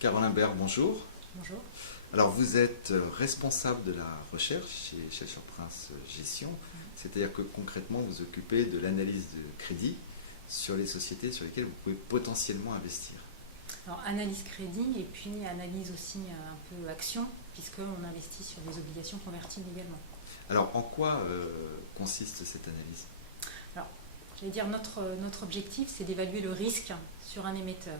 Caroline Berg, bonjour. Bonjour. Alors vous êtes responsable de la recherche chez Shelcher Prince Gestion, c'est-à-dire que concrètement vous occupez de l'analyse de crédit sur les sociétés sur lesquelles vous pouvez potentiellement investir. Alors analyse crédit et puis analyse aussi un peu action puisqu'on investit sur des obligations convertibles également. Alors en quoi consiste cette analyse? Alors j'allais dire notre objectif c'est d'évaluer le risque sur un émetteur.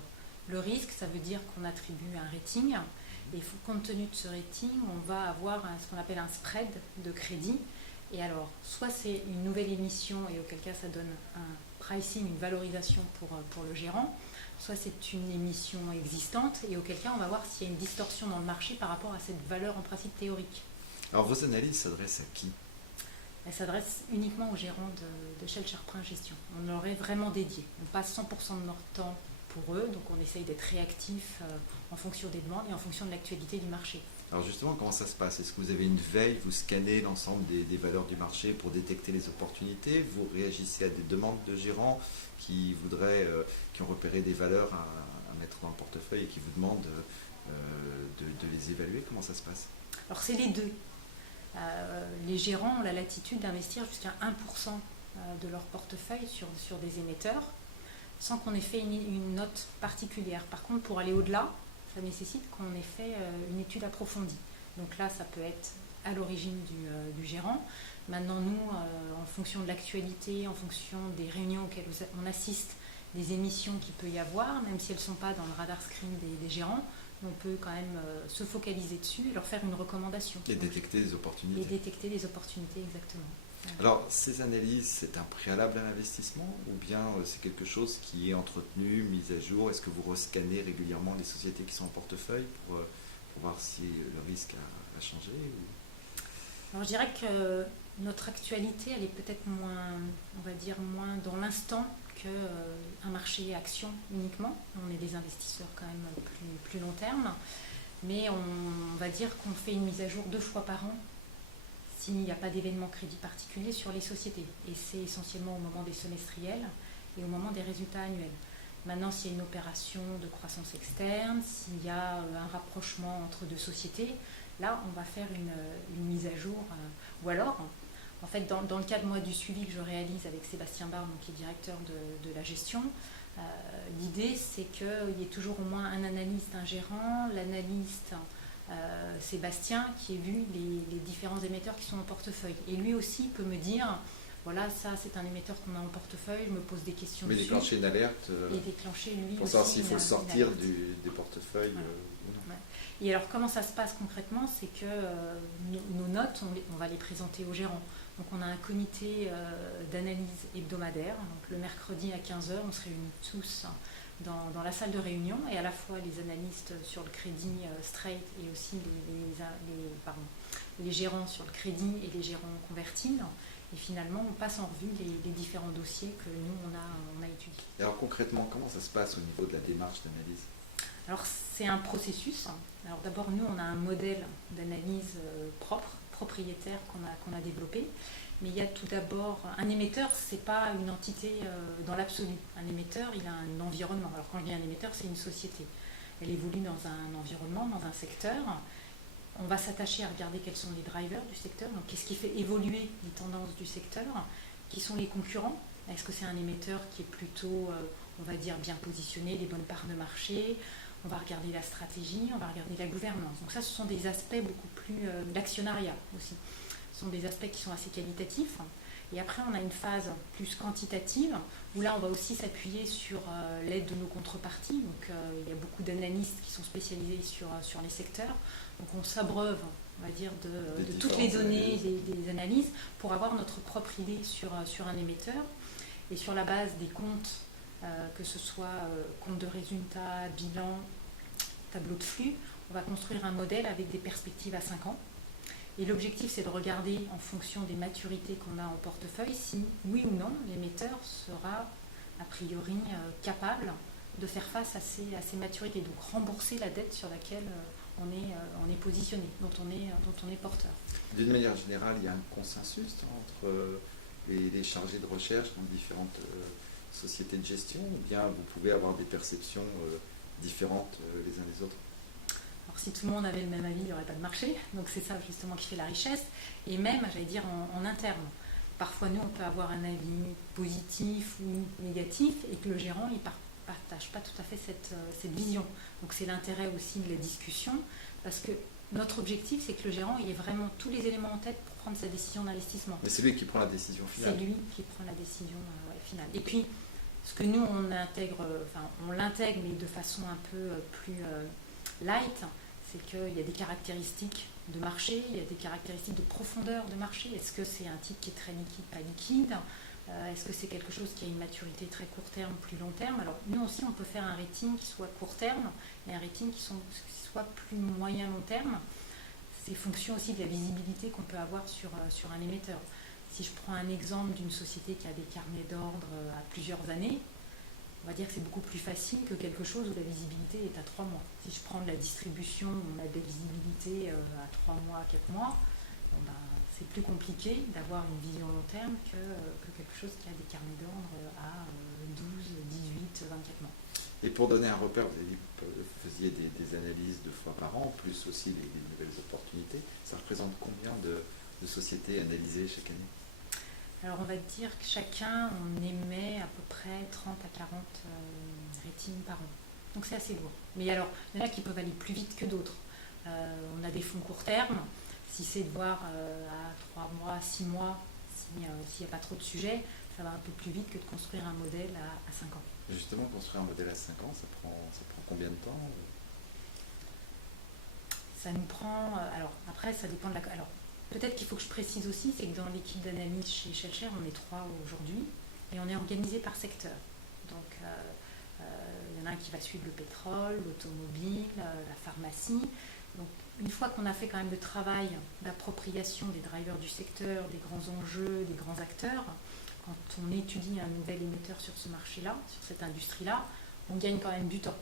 Le risque ça veut dire qu'on attribue un rating et compte tenu de ce rating on va avoir ce qu'on appelle un spread de crédit. Et alors, soit c'est une nouvelle émission et auquel cas ça donne un pricing, une valorisation pour le gérant, soit c'est une émission existante et auquel cas on va voir s'il y a une distorsion dans le marché par rapport à cette valeur en principe théorique. Alors vos analyses s'adressent à qui? Elle s'adresse uniquement aux gérants de Shelcher Prince Gestion. On leur est vraiment dédié. On passe 100% de notre temps pour eux, donc on essaye d'être réactif en fonction des demandes et en fonction de l'actualité du marché. Alors justement, comment ça se passe? Est-ce que vous avez une veille, vous scannez l'ensemble des valeurs du marché pour détecter les opportunités? Vous réagissez à des demandes de gérants qui ont repéré des valeurs à mettre dans le portefeuille et qui vous demandent de les évaluer? Comment ça se passe? Alors c'est les deux. Les gérants ont la latitude d'investir jusqu'à 1% de leur portefeuille sur des émetteurs sans qu'on ait fait une note particulière. Par contre, pour aller au-delà, ça nécessite qu'on ait fait une étude approfondie. Donc là, ça peut être à l'origine du gérant. Maintenant, nous, en fonction de l'actualité, en fonction des réunions auxquelles on assiste, des émissions qu'il peut y avoir, même si elles ne sont pas dans le radar screen des gérants, on peut quand même se focaliser dessus et leur faire une recommandation. Et détecter des opportunités. Et détecter des opportunités, exactement. Alors, ces analyses, c'est un préalable à l'investissement ou bien c'est quelque chose qui est entretenu, mis à jour? Est-ce que vous rescannez régulièrement les sociétés qui sont en portefeuille pour voir si le risque a changé Alors, je dirais que notre actualité, elle est peut-être moins, on va dire, moins dans l'instant qu'un marché action uniquement. On est des investisseurs quand même plus long terme, mais on va dire qu'on fait une mise à jour 2 fois par an s'il n'y a pas d'événement crédit particulier sur les sociétés. Et c'est essentiellement au moment des semestriels et au moment des résultats annuels. Maintenant, s'il y a une opération de croissance externe, s'il y a un rapprochement entre 2 sociétés, là, on va faire une mise à jour. Ou alors, en fait, dans le cadre moi, du suivi que je réalise avec Sébastien Barbe, qui est directeur de la gestion, l'idée, c'est qu'il y ait toujours au moins un analyste, un gérant, l'analyste Sébastien qui ait vu les différents émetteurs qui sont en portefeuille. Et lui aussi peut me dire, voilà, ça c'est un émetteur qu'on a en portefeuille, je me pose des questions mais dessus. Déclencher une alerte Et déclencher lui pour aussi savoir s'il faut le sortir alerte. des portefeuilles. Ouais. Et alors comment ça se passe concrètement? C'est que nos notes, on va les présenter aux gérants. Donc on a un comité d'analyse hebdomadaire. Donc le mercredi à 15h, on se réunit tous dans la salle de réunion et à la fois les analystes sur le crédit straight et aussi les gérants sur le crédit et les gérants convertibles. Et finalement, on passe en revue les différents dossiers que nous, on a étudiés. Et alors concrètement, comment ça se passe au niveau de la démarche d'analyse? Alors c'est un processus. Alors d'abord, nous, on a un modèle d'analyse propriétaire qu'on a développé. Mais il y a tout d'abord, un émetteur, ce n'est pas une entité dans l'absolu. Un émetteur, il a un environnement. Alors quand je dis un émetteur, c'est une société. Elle évolue dans un environnement, dans un secteur. On va s'attacher à regarder quels sont les drivers du secteur. Donc qu'est-ce qui fait évoluer les tendances du secteur? Qui sont les concurrents? Est-ce que c'est un émetteur qui est plutôt, on va dire, bien positionné, les bonnes parts de marché? On va regarder la stratégie, on va regarder la gouvernance. Donc ça, ce sont des aspects beaucoup plus l'actionnariat aussi. Ce sont des aspects qui sont assez qualitatifs. Et après, on a une phase plus quantitative, où là, on va aussi s'appuyer sur l'aide de nos contreparties. Donc, il y a beaucoup d'analystes qui sont spécialisés sur les secteurs. Donc, on s'abreuve, on va dire, de toutes les données des analyses pour avoir notre propre idée sur un émetteur. Et sur la base des comptes, que ce soit compte de résultats, bilan, tableau de flux, on va construire un modèle avec des perspectives à 5 ans. Et l'objectif, c'est de regarder en fonction des maturités qu'on a en portefeuille si, oui ou non, l'émetteur sera a priori capable de faire face à ces maturités, donc rembourser la dette sur laquelle on est positionné, dont on est porteur. D'une manière générale, il y a un consensus entre les chargés de recherche dans différentes sociétés de gestion, ou bien vous pouvez avoir des perceptions différentes les uns des autres? Alors si tout le monde avait le même avis, il n'y aurait pas de marché. Donc c'est ça justement qui fait la richesse. Et même, j'allais dire, en interne. Parfois, nous, on peut avoir un avis positif ou négatif et que le gérant, il ne partage pas tout à fait cette vision. Donc c'est l'intérêt aussi de la discussion, parce que notre objectif, c'est que le gérant, il ait vraiment tous les éléments en tête pour prendre sa décision d'investissement. Mais c'est lui qui prend la décision finale. C'est lui qui prend la décision finale. Et puis, ce que nous, on l'intègre, mais de façon un peu plus light, c'est qu'il y a des caractéristiques de marché, il y a des caractéristiques de profondeur de marché. Est-ce que c'est un titre qui est très liquide, pas liquide? Est-ce que c'est quelque chose qui a une maturité très court terme, plus long terme? Alors, nous aussi, on peut faire un rating qui soit court terme et un rating qui soit plus moyen long terme. C'est fonction aussi de la visibilité qu'on peut avoir sur un émetteur. Si je prends un exemple d'une société qui a des carnets d'ordre à plusieurs années, on va dire que c'est beaucoup plus facile que quelque chose où la visibilité est à 3 mois. Si je prends de la distribution, on a des visibilités à 3 mois, 4 mois, c'est plus compliqué d'avoir une vision long terme que quelque chose qui a des carnets d'ordre à 12, 18, 24 mois. Et pour donner un repère, vous avez dit que vous faisiez des analyses 2 fois par an, plus aussi les nouvelles opportunités. Ça représente combien de sociétés analysées chaque année? Alors on va dire que chacun, on émet à peu près 30 à 40 ratings par an. Donc c'est assez lourd. Mais alors, il y en a qui peuvent aller plus vite que d'autres. On a des fonds court terme. Si c'est de voir à 3 mois, 6 mois, s'il n'y a pas trop de sujets, ça va un peu plus vite que de construire un modèle à 5 ans. Et justement, construire un modèle à 5 ans, ça prend combien de temps? Ça nous prend... alors après, ça dépend de la... Alors, peut-être qu'il faut que je précise aussi, c'est que dans l'équipe d'analyse chez Shellshare, on est 3 aujourd'hui et on est organisé par secteur. Donc, il y en a un qui va suivre le pétrole, l'automobile, la pharmacie. Donc, une fois qu'on a fait quand même le travail d'appropriation des drivers du secteur, des grands enjeux, des grands acteurs, quand on étudie un nouvel émetteur sur ce marché-là, sur cette industrie-là, on gagne quand même du temps.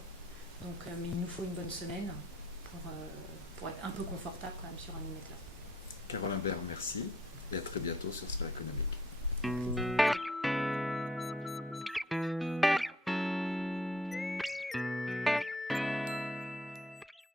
Donc, mais il nous faut une bonne semaine pour être un peu confortable quand même sur un émetteur. Carole Imbert, merci et à très bientôt sur Sphère économique.